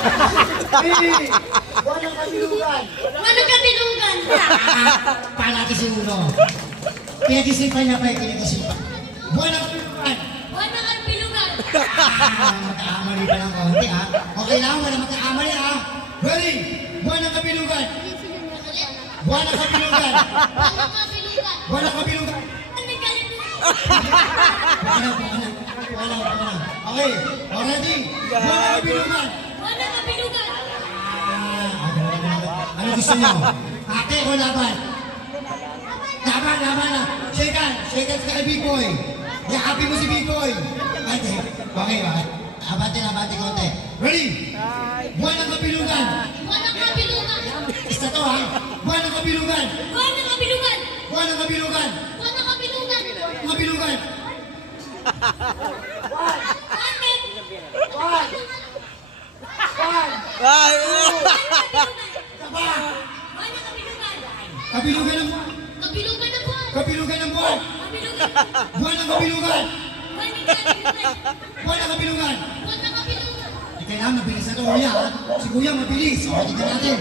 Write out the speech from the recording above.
Buwan ng kabilugan. Buwan ng kabilugan. Paano natin si Uno? Pinag-isipan niya pa yung pinag-isipan. Buwan ng kabilugan. Buwan ng kabilugan. Magkakamali pa ng konti ha. Okay lang, wala magkakamali ha. Ready? Buwan ng kabilugan. Buwan ng kabilugan. Buwan ng kabilugan. Buwan ng kabilugan. Ano may galit mo? Wala. Okay, already. Buwan ng kabilugan. Buwan ng kabilugan. Ano gusto niyo? Ate o laban? Laban na. Shake hands ka kay Big Boy. Yakapin mo si Big Boy. Ate, okay. Abante konti. Ready? Buwan ng kabilugan. Buwan ng kabilugan. Isa to ha. Buwan ng kabilugan. Buwan ng kabilugan. Buwan ng kabilugan. Buwan ng kabilugan. Kabilugan. Bakit? Ay! Saba. Buwan ng kabilugan. Kabilugan ng buwan. Kabilugan ng buwan. Kabilugan ng buwan. Kabilugan. Buwan ng kabilugan. Buwan ng kabilugan. Buwan ng kabilugan. Buwan ng kabilugan. Kailangan mabilis na to kuya ha. Si kuya mabilis. O, tignan natin.